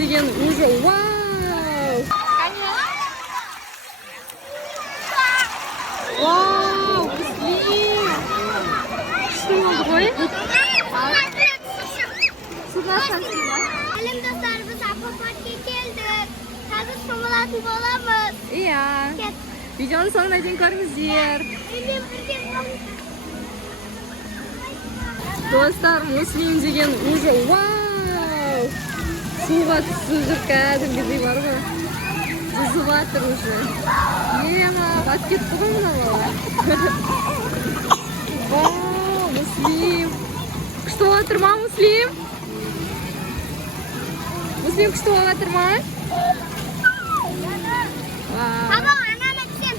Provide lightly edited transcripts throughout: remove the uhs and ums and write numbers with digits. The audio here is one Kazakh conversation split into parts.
деген уже вау. Вау, Муслим. Что oldu koy? Sudan sansın ya. Halim dostlar biz akvaparka geldik. Hazır şokolatı olamız. Iya. Videonun sonuna дейін көріңіздер. Достар, Муслим деген уже вау. Суға түсіп жүр кәдімгідей бар ғой. Жүзіп жатыр уже. Ема, батып кетті ғой мына бала. Вау, Муслим. Күшті болып жатыр ма, Муслим? Муслим күшті болып жатыр ма? Баба, ананы түсем.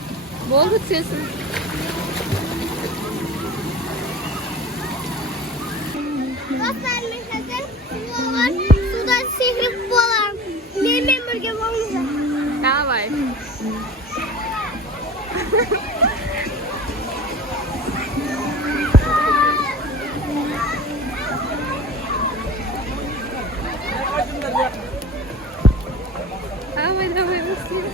Болды түсесің. Dostlar, мен қазір судан секіріп болам. Менімен бірге болыңыздар. Давай. Давай, Муслим.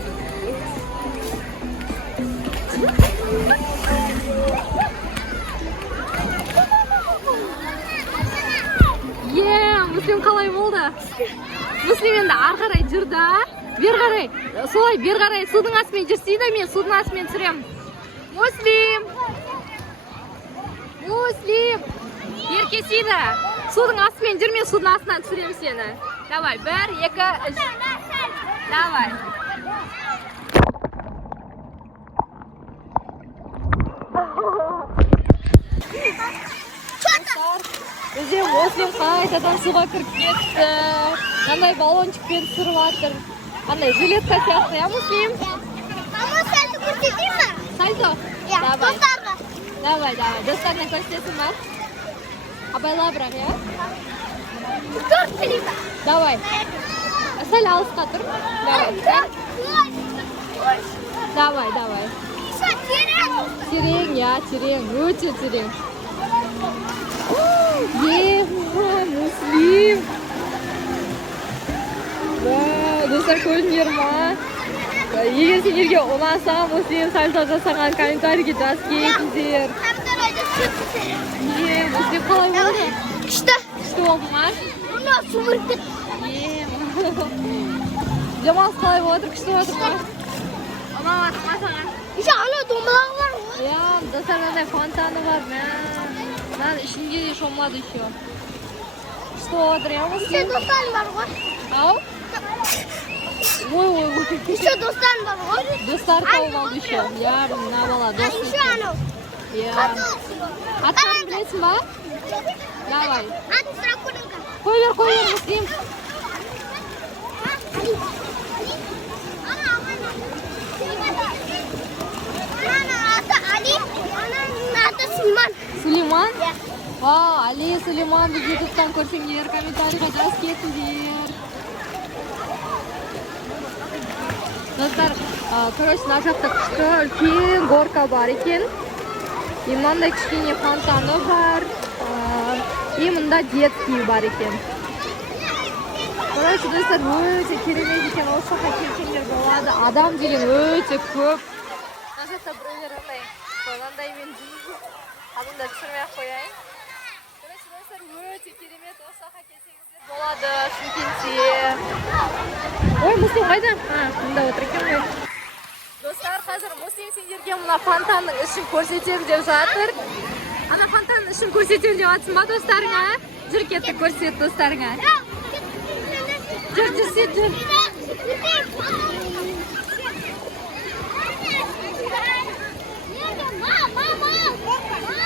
Муслим қалай болды? Муслим енді ары қарай жүр да. Бер қарай. Солай бер қарай судың астымен жүрсейді, мен судың астымен түсірем. Муслим. Муслим. Еркесейді. Судың астымен жүр, мен судың астынан түсірем сені. Давай, 1, 2, 3. Давай. Бізде Муслим қайтадан суға кіріп кетті. Қандай баллончикпен түсіріп жатыр. Қандай жилетка сияқты, я Муслим? Мама, сәлді көрсетейін ме? Сальто? Давай. Достарға. Давай. Достарына көрсетесің ба? Абайла бірақ, я? Төрт білейін. Давай. Сәл алысқа тұр. Давай. Терең, я, терең. Өте терең. Муслим. Вау, достар көрдіңдер ма? Егер сендерге ұнаса, Муслим сальто жасаған комментарийге жазып кетіңдер. Муслим қалай болды? Күшті. Күшті болды ма? Мұны сұмырып кет. Демалыс қалай болып отыр? Күшті болып отыр ма? Ұнап жатыр ма саған? Еще ана домалағы бар ғой. Иә, достар мынандай фонтаны бар. Мынаның ішінде де шомылады еще. Күшті болып отыр, я Муслим? Еще достарым бар ғой. Ау? Ой. Еще достарым бар ғой. Достар тауып алды еще. Я мына бала дос. Еще анау. Иә. Аттарын білесің ба? Давай. Атын сұрақ көріңкі. Қой бер, Муслим. Ананың аты Али, ананың аты Сулейман. Сулейман? Али, Сулейман біз ютубтан көрсеңдер, комментарийға жазып кетіңдер. Достар, короче, мына жақта күшті үлкен горка бар екен. И мынандай кішкене фонтаны бар. И мында детский бар екен. Короче, достар, өте керемет екен. Осы жаққа келсеңдер болады. Адам деген өте көп. Мына жақта біреулер андай қойғандаймен адамдар түсірмей-ақ қояйын. Короче, достар, өте керемет. Осы жаққа келсеңіздер болады. Шымкентте. Ой, Муслим қайда? Мында отыр екен ғой. Достар, қазір Муслим сендерге мына фонтанның ішін көрсетем деп жатыр. Ана фонтанның ішін көрсетем деп жатсың ба достарыңа? Жүр кетті көрсет достарыңа. Жүр.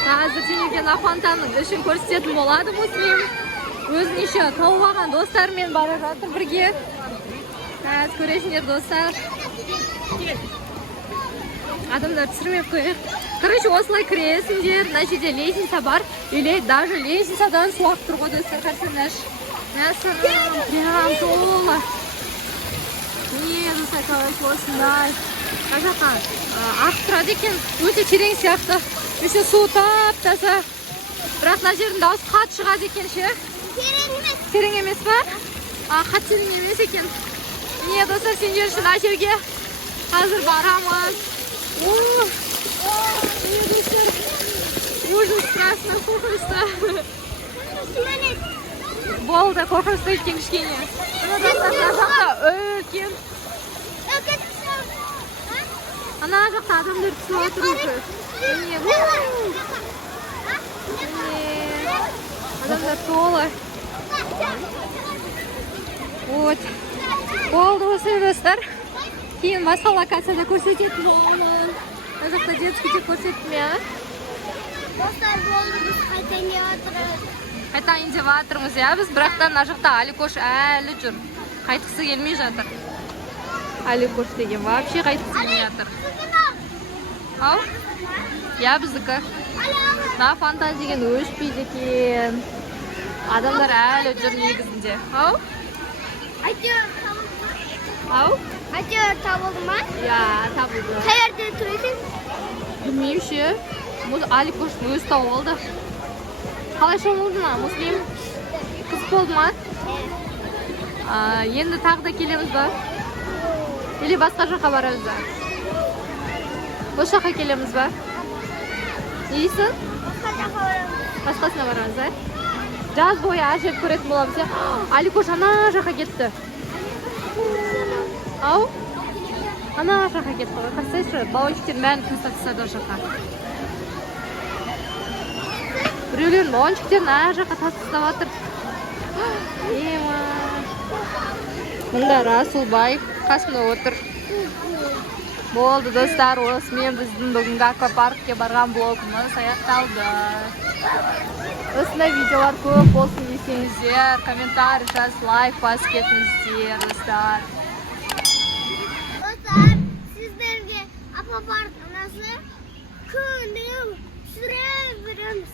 Қазір сендерге мына фонтанның ішін көрсететін болады Муслим. Өзін еще тауып алған достарымен бара жатыр бірге. Қазір көресіңдер достар. Адамдар түсірмеп қойып. Короче, осылай кіресіңдер. Мына жерде лестница бар. Или даже лестницадан су ағып тұр ғой достар. Қарсаңдаршы. Мәсірім, прям толы. Не, достар, короче, осындай. Мына жақтан ағып тұрады екен. Өте терең сияқты. Еще су тап-таза. Бірақ мына жердің дауысы қатты шығады екен ше. Терең емес. Терең емес па? Қатсыз емес екен. Міне достар, сендер үшін әшерге қазір барамыз. Міне достар, ужас, страшно, қорқынышты. Болды, қорқынышты еткен кішкене. Міне достар, мына жақта үлкен. Ана жақта адамдар түсіп отыр уже. Адамдар толы. Вот. Болды осы достар. Кейін басқа локацияда көрсететін боламын. Мына жақта детскийде көрсеттім, я. Достар, болды, біз қайтайын деп жатырмыз. Қайтайын деп жатырмыз, я. Біз бірақтан мына жақта Аликош әлі жүр. Қайтқысы келмей жатыр. Аликош деген вообще қайтқысы келмей жатыр. Ау? Я, біздікі. На фантазиген өшпейді екен. Адамдар әлі жүр негізінде. Ау? Әйтеуір табылды ма? Ау? Әйтеуір табылды ма? Я, табылды. Қай жерде тұр екен? Білмеймін ше. Аликоштың өзі тауып алды. Қалай шомылды ма, Муслим? Қыз болды ма? Енді тағы да келеміз ба? Или басқа жаққа барамыз ба? Осы жаққа келеміз ба? Не дейсің? Басқа жаққа барамыз. Басқасына барамыз, а? Жаз бойы әжеп көретін боламыз, я. Аликош ана жаққа кетті. Ау? Ана жаққа кетті ғой. Қарсайшы, балончиктер мәні тастап тастады о жаққа. Біреулерін балончиктерін ана жаққа тастап жатыр. Ема. Мұнда Расулбай қасымда отыр. Болды достар, осымен біздің бүгінгі аквапаркке барған блогымыз аяқталды. Осындай видеолар көп болсын десеңіздер, комментарий жаз, лайк басып кетіңіздер, достар. Достар, сіздерге аквапарк ұнаса күнде түсіре береміз.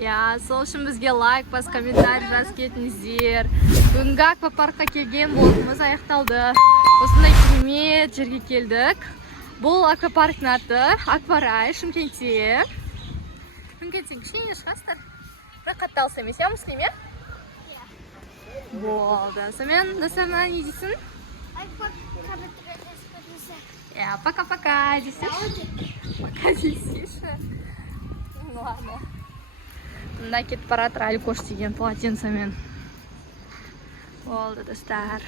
Я, сол үшін бізге лайк бас, комментарий жаз кетіңіздер. Бүгінгі аквапаркқа келген блогымыз аяқталды. Осындай керемет жерге келдік. Бұл аквапарктың аты Акварай, Шымкентте. Шымкенттен кішкене шығасыздар. Бірақ қатты алыс емес, я, Муслим, я? Болды. Сонымен достарына не дейсің? Я, пока-пока дейсің? Пока дейсің. Ладно. Мында кетіп баратыр Аликош деген полотенцемен. Болды достар.